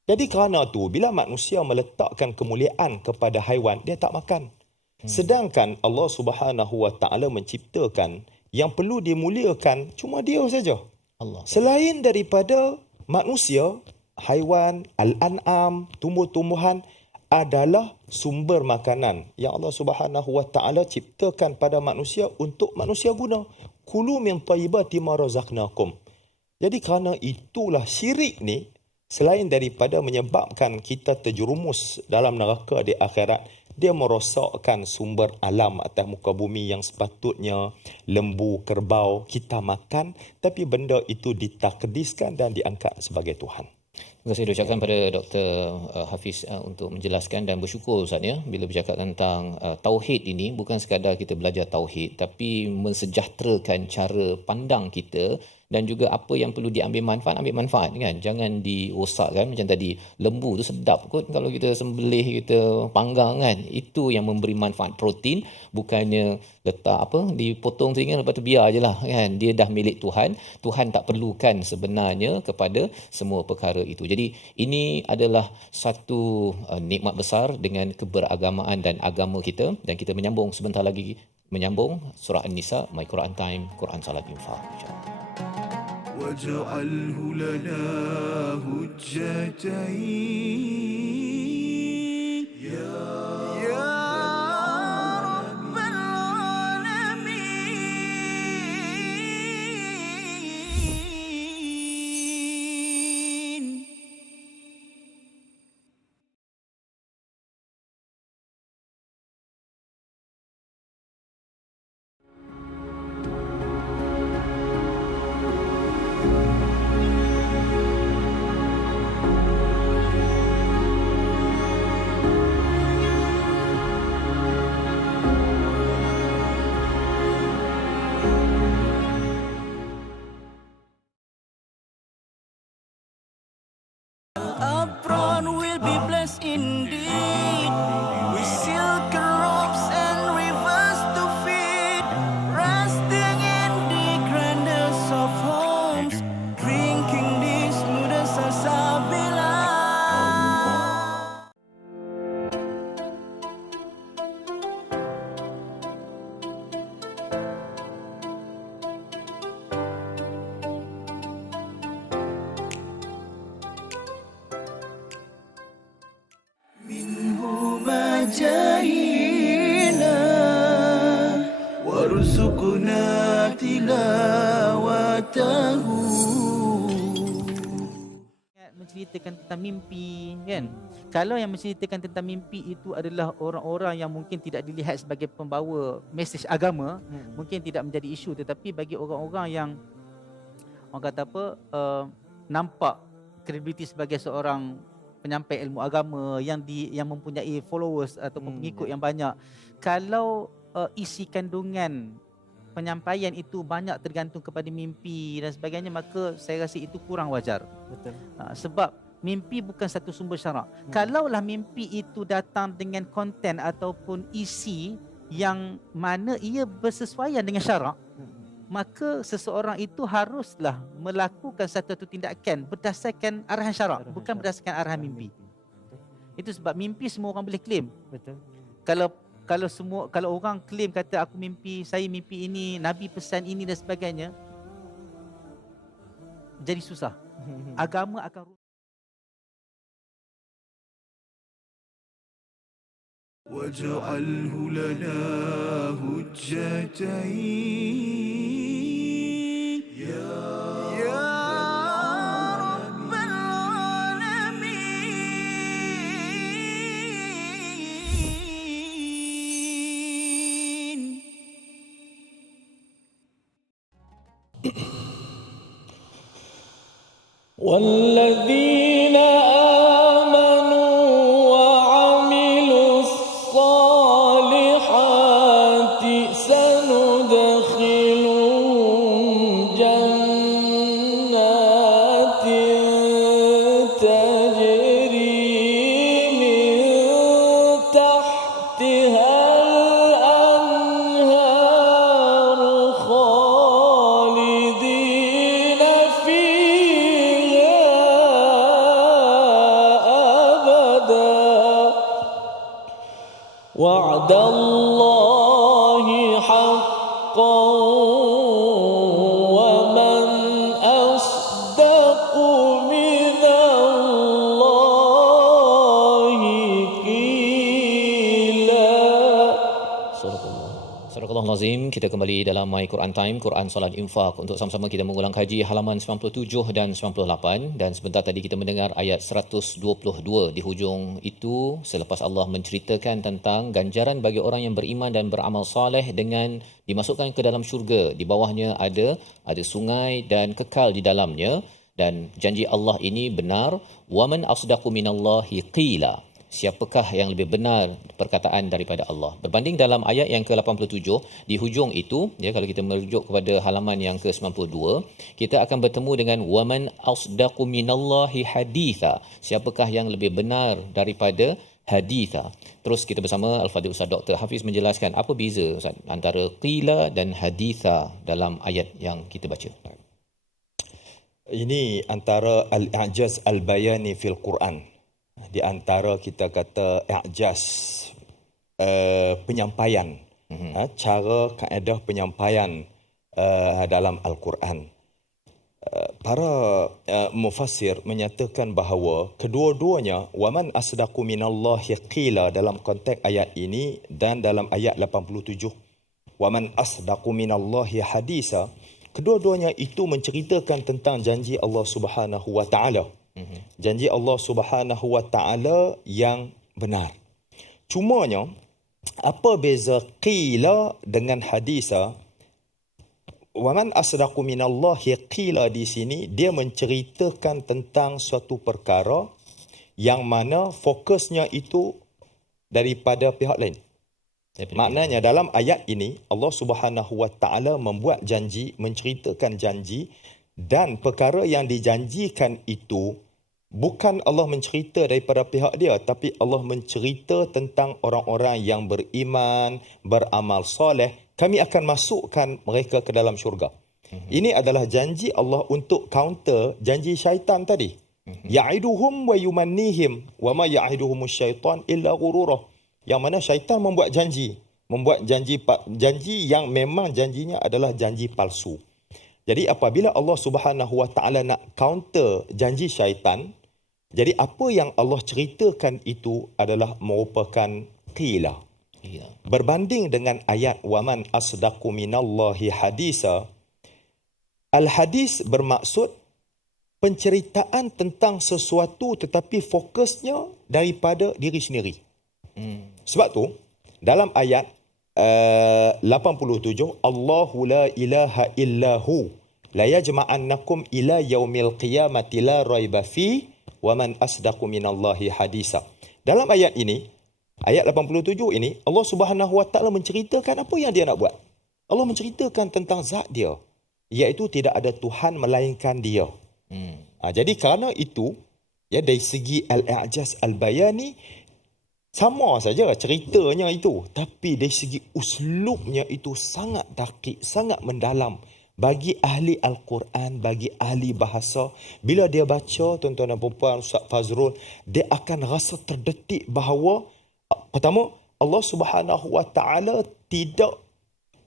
Jadi kerana tu bila manusia meletakkan kemuliaan kepada haiwan, dia tak makan. Sedangkan Allah Subhanahu Wa Taala menciptakan yang perlu dimuliakan cuma dia saja. Allah. Selain daripada manusia, haiwan, al-an'am, tumbuh-tumbuhan adalah sumber makanan yang Allah Subhanahu Wa Taala ciptakan pada manusia untuk manusia guna. Kulu min thayyibati ma razaqnakum. Jadi kerana itulah syirik ni, selain daripada menyebabkan kita terjerumus dalam neraka di akhirat, dia merosakkan sumber alam atas muka bumi yang sepatutnya lembu, kerbau kita makan, tapi benda itu ditakdiskan dan diangkat sebagai Tuhan. Terima kasih diucapkan pada Dr. Hafiz untuk menjelaskan, dan bersyukur Ustaz ya bila bercakap tentang tauhid ini, bukan sekadar kita belajar tauhid tapi mensejahterakan cara pandang kita dan juga apa yang perlu diambil manfaat, ambil manfaat kan. Jangan dirosakkan macam tadi, lembu tu sedap kot kalau kita sembelih, kita panggang kan. Itu yang memberi manfaat protein, bukannya letak dipotong telinga lepas tu biar je lah kan. Dia dah milik Tuhan. Tuhan tak perlukan sebenarnya kepada semua perkara itu. Jadi ini adalah satu nikmat besar dengan keberagamaan dan agama kita, dan kita menyambung sebentar lagi surah An-Nisa, My Quran Time, Quran Salat Infaq. واجعله لنا هجتين يا رب العالمين. Upfront will be blessed indeed with silken robes and rivers to feed, resting in the grandest of homes, drinking the smoothest salsabila. جاهنا وارزقنا تلاوته. Menceritakan tentang mimpi kan. Kalau yang menceritakan tentang mimpi itu adalah orang-orang yang mungkin tidak dilihat sebagai pembawa mesej agama, mungkin tidak menjadi isu, tetapi bagi orang-orang yang orang kata nampak kredibiliti sebagai seorang penyampai ilmu agama yang mempunyai followers ataupun pengikut yang banyak, kalau isi kandungan penyampaian itu banyak tergantung kepada mimpi dan sebagainya, maka saya rasa itu kurang wajar. Betul. Sebab mimpi bukan satu sumber syarak. Kalaulah mimpi itu datang dengan konten ataupun isi yang mana ia bersesuaian dengan syarak, maka seseorang itu haruslah melakukan satu tindakan berdasarkan arahan syarak, bukan berdasarkan arahan mimpi. Itu sebab mimpi semua orang boleh claim. Betul. Kalau kalau orang claim kata saya mimpi ini, Nabi pesan ini dan sebagainya, jadi susah. Agama akan واجعله لنا هجتين يا رب العالمين. والذين آمنوا وعملوا الصالحات سندخلهم جنات تجري من تحتها الأنهار خالدين فيها أبدا وعد الله حقا ومن أصدق من الله قيلا. Surah Al-Azim, kita kembali dalam My Quran Time, Quran Salat Infak, untuk sama-sama kita mengulang kaji halaman 97 dan 98, dan sebentar tadi kita mendengar ayat 122 di hujung itu, selepas Allah menceritakan tentang ganjaran bagi orang yang beriman dan beramal soleh dengan dimasukkan ke dalam syurga. Di bawahnya ada sungai dan kekal di dalamnya, dan janji Allah ini benar. Waman asdaqu minallahi qila. Siapakah yang lebih benar perkataan daripada Allah? Berbanding dalam ayat yang ke-87 di hujung itu, ya, kalau kita merujuk kepada halaman yang ke-92, kita akan bertemu dengan waman asdaqu minallahi haditha. Siapakah yang lebih benar daripada haditha? Terus kita bersama Al-Fadhil Ustaz Dr. Hafiz menjelaskan apa beza Ustaz antara qila dan haditha dalam ayat yang kita baca. Ini antara al-i'jaz al-bayani fil Quran. Di antara kita kata i'jaz, penyampaian, cara kaedah penyampaian dalam Al-Quran. Para mufassir menyatakan bahawa kedua-duanya waman asdaqu minallahi qila dalam konteks ayat ini dan dalam ayat 87 waman asdaqu minallahi hadisa, kedua-duanya itu menceritakan tentang janji Allah Subhanahu wa taala. Janji Allah Subhanahu wa taala yang benar. Cumanya apa beza qila dengan hadisa? Waman asdaqu minallahi qila di sini dia menceritakan tentang suatu perkara yang mana fokusnya itu daripada pihak lain. Maknanya dalam ayat ini Allah Subhanahu wa taala membuat janji, menceritakan janji, dan perkara yang dijanjikan itu bukan Allah mencerita daripada pihak dia, tapi Allah mencerita tentang orang-orang yang beriman, beramal soleh. Kami akan masukkan mereka ke dalam syurga. Ini adalah janji Allah untuk counter janji syaitan tadi. Ya'iduhum wa yumannihim wa ma ya'iduhumus syaitan illa ghurura. Yang mana syaitan membuat janji yang memang janjinya adalah janji palsu. Jadi apabila Allah Subhanahu wa taala nak counter janji syaitan, jadi apa yang Allah ceritakan itu adalah merupakan qila. Berbanding dengan ayat waman asdaqu minallahi hadisa, al-hadis bermaksud penceritaan tentang sesuatu tetapi fokusnya daripada diri sendiri. Sebab tu dalam ayat 87 Allahu la ilaha illahu la yajma'annakum ila yaumil qiyamati la raiba fi wa man asdaqu minallahi hadisa. Dalam ayat ini, ayat 87 ini, Allah Subhanahu wa taala menceritakan apa yang dia nak buat. Allah menceritakan tentang zat dia, iaitu tidak ada Tuhan melainkan dia. Jadi kerana itu, ya, dari segi al-i'jaz al-bayani sama saja ceritanya itu, tapi dari segi uslubnya itu sangat dakik, sangat mendalam. Bagi ahli Al-Quran, bagi ahli bahasa, bila dia baca, tuan-tuan dan puan-puan, Ustaz Fazrul, dia akan rasa terdetik bahawa pertama, Allah Subhanahu Wa Taala tidak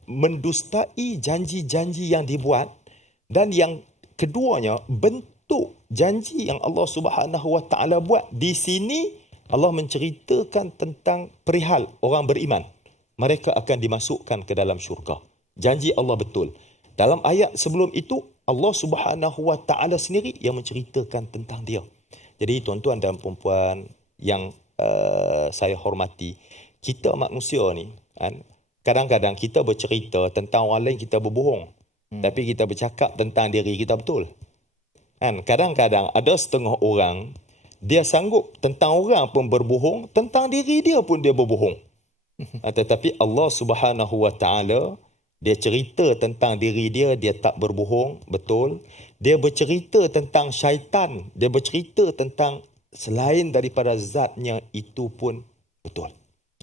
mendustai janji-janji yang dibuat, dan yang keduanya bentuk janji yang Allah Subhanahu Wa Taala buat di sini. Allah menceritakan tentang perihal orang beriman, mereka akan dimasukkan ke dalam syurga. Janji Allah betul. Dalam ayat sebelum itu Allah Subhanahu Wa Taala sendiri yang menceritakan tentang dia. Jadi tuan-tuan dan puan-puan yang saya hormati, kita manusia ni kan, kadang-kadang kita bercerita tentang orang lain, kita berbohong. Tapi kita bercakap tentang diri kita betul. Kan, kadang-kadang ada setengah orang dia sanggup tentang orang pun berbohong, tentang diri dia pun dia berbohong. Tetapi Allah Subhanahu Wa Taala dia cerita tentang diri dia, dia tak berbohong, betul. Dia bercerita tentang syaitan, dia bercerita tentang selain daripada zatnya, itu pun betul.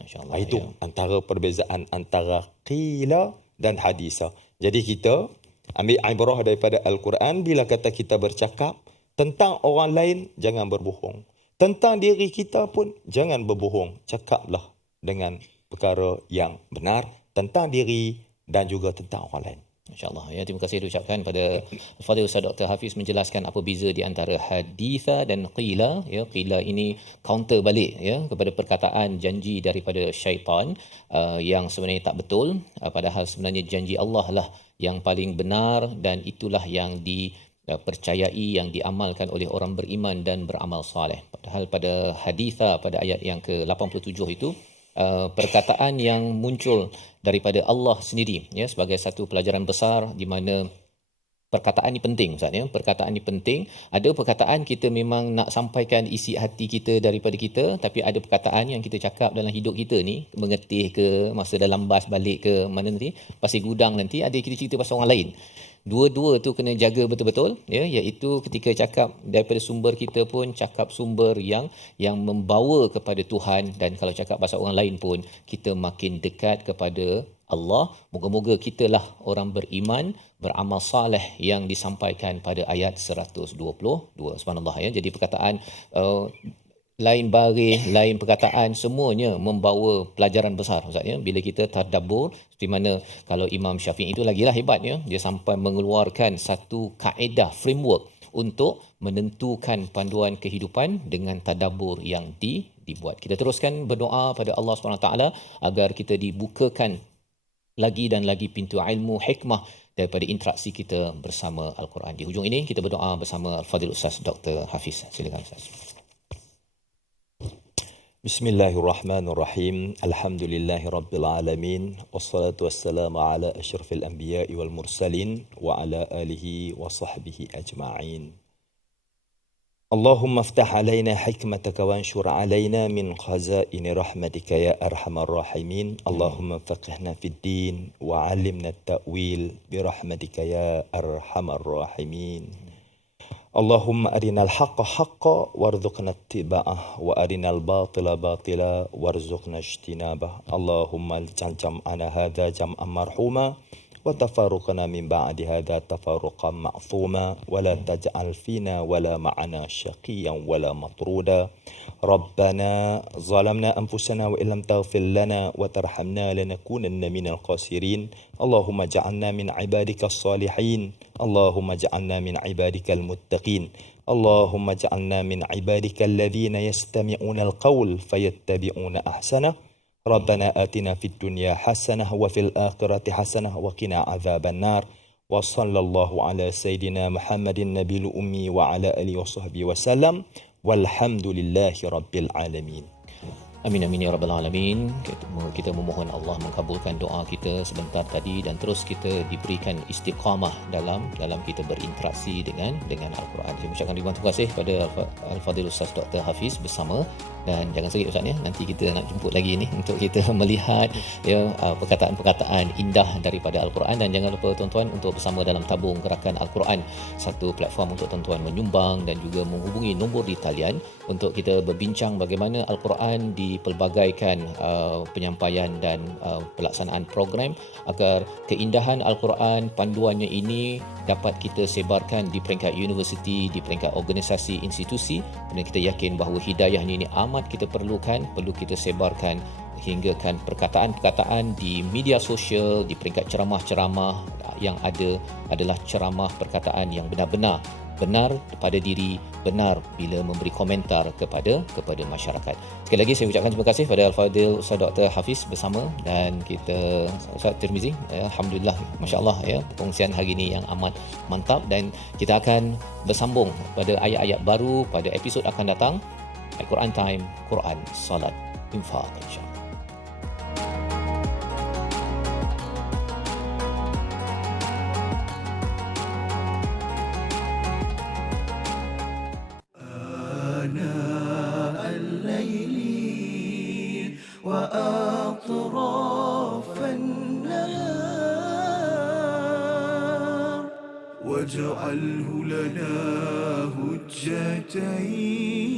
Masya-Allah. Itu antara perbezaan antara qila dan hadisa. Jadi kita ambil ibrah daripada Al-Quran, bila kata kita bercakap tentang orang lain, jangan berbohong. Tentang diri kita pun jangan berbohong. Cakaplah dengan perkara yang benar tentang diri dan juga tentang orang lain. Masya-Allah. Ya, terima kasih diucapkan pada Fadil Ustaz Dr. Hafiz menjelaskan apa beza di antara haditha dan qila. Ya, qila ini counter balik ya kepada perkataan janji daripada syaitan yang sebenarnya tak betul, padahal sebenarnya janji Allah lah yang paling benar, dan itulah yang dipercayai, yang diamalkan oleh orang beriman dan beramal soleh. Padahal pada haditha pada ayat yang ke-87 itu perkataan yang muncul daripada Allah sendiri ya, sebagai satu pelajaran besar di mana perkataan ni penting Ustaz ya. Perkataan ni penting. Ada perkataan kita memang nak sampaikan isi hati kita daripada kita, tapi ada perkataan yang kita cakap dalam hidup kita ni, mengetih ke, masa dalam bas balik ke mana nanti, pasir gudang nanti, ada kita cerita pasal orang lain. Dua-dua tu kena jaga betul-betul ya, iaitu ketika cakap daripada sumber kita pun cakap sumber yang membawa kepada Tuhan, dan kalau cakap pasal orang lain pun kita makin dekat kepada Allah. Moga-moga kitalah orang beriman, beramal saleh yang disampaikan pada ayat 122. Subhanallah ya. Jadi perkataan lain baris, lain perkataan, semuanya membawa pelajaran besar Ustaz ya. Bila kita tadabbur, seperti mana kalau Imam Syafi'i itu lagilah hebatnya, dia sampai mengeluarkan satu kaedah framework untuk menentukan panduan kehidupan dengan tadabbur yang dibuat. Kita teruskan berdoa pada Allah SWT agar kita dibukakan lagi dan lagi pintu ilmu, hikmah daripada interaksi kita bersama Al-Quran. Di hujung ini kita berdoa bersama Al-Fadhil Ustaz Dr. Hafiz. Silakan Ustaz. Bismillahirrahmanirrahim. Alhamdulillahirabbil alamin. Wassalatu wassalamu ala asyrafil anbiya'i wal mursalin wa ala alihi wa sahbihi ajma'in. Allahumma iftah alaina hikmataka wanshur alaina min khazaini rahmatika ya arhamar rahimin. Allahumma faqihna fid din wa 'allimna at-ta'wil bi rahmatika ya arhamar rahimin. Allahumma arinal haqqa haqqa warzuqna ittiba'ah wa arinal batila batila warzuqna ijtinabah. Allahumma jam'ana hadha jam'an marhuma wa tafarruqna min ba'di hadha tafarruqan ma'thuma wa la taj'al fina wa la ma'ana syaqiyan wa la matruda. Rabbana zalamna anfusana wa illam taghfir lana wa tarhamna lanakunanna minal khasirin. Allahumma ja'alna min ibadika as-salihin. Allahumma ja'alna min ibadika al-muttaqin. Allahumma ja'alna min ibadika alladhina yastami'una al-qawl fayattabi'una ahsanah. Rabbana atina fid dunya hasanah wa fil akhirati hasanah wa qina adzaban nar. Wa sallallahu ala sayidina Muhammadin nabiyil ummi wa ala alihi wa sahbihi wasallam. Walhamdulillahi rabbil alamin. Amin amin ya rabbal alamin. Kita memohon Allah mengabulkan doa kita sebentar tadi, dan terus kita diberikan istiqamah dalam kita berinteraksi dengan Al-Quran. Saya ucapkan ribuan terima kasih kepada Al-Fadhil Ustaz Dr. Hafiz bersama, dan jangan sakit Ustaz ya, nanti kita nak jemput lagi ni untuk kita melihat ya perkataan-perkataan indah daripada Al-Quran. Dan jangan lupa tuan-tuan untuk bersama dalam tabung gerakan Al-Quran, satu platform untuk tuan-tuan menyumbang dan juga menghubungi nombor di talian untuk kita berbincang bagaimana Al-Quran dipelbagaikan penyampaian dan pelaksanaan program agar keindahan Al-Quran, panduannya ini dapat kita sebarkan di peringkat universiti, di peringkat organisasi, institusi, kerana kita yakin bahawa hidayah ini amat kita perlukan, perlu kita sebarkan hinggakan perkataan-perkataan di media sosial, di peringkat ceramah-ceramah yang ada adalah ceramah perkataan yang benar-benar benar pada diri, benar bila memberi komentar kepada masyarakat. Sekali lagi saya ucapkan terima kasih kepada Al-Fadhil Ustaz Dr. Hafiz bersama, dan kita Ustaz Tirmizi, alhamdulillah, masya-Allah ya, perkongsian hari ini yang amat mantap, dan kita akan bersambung pada ayat-ayat baru pada episod akan datang. Al-Quran Time, Quran, Salat, Infaq, insya-Allah. آناء الليل وأطراف النهار واجعله لنا هجتين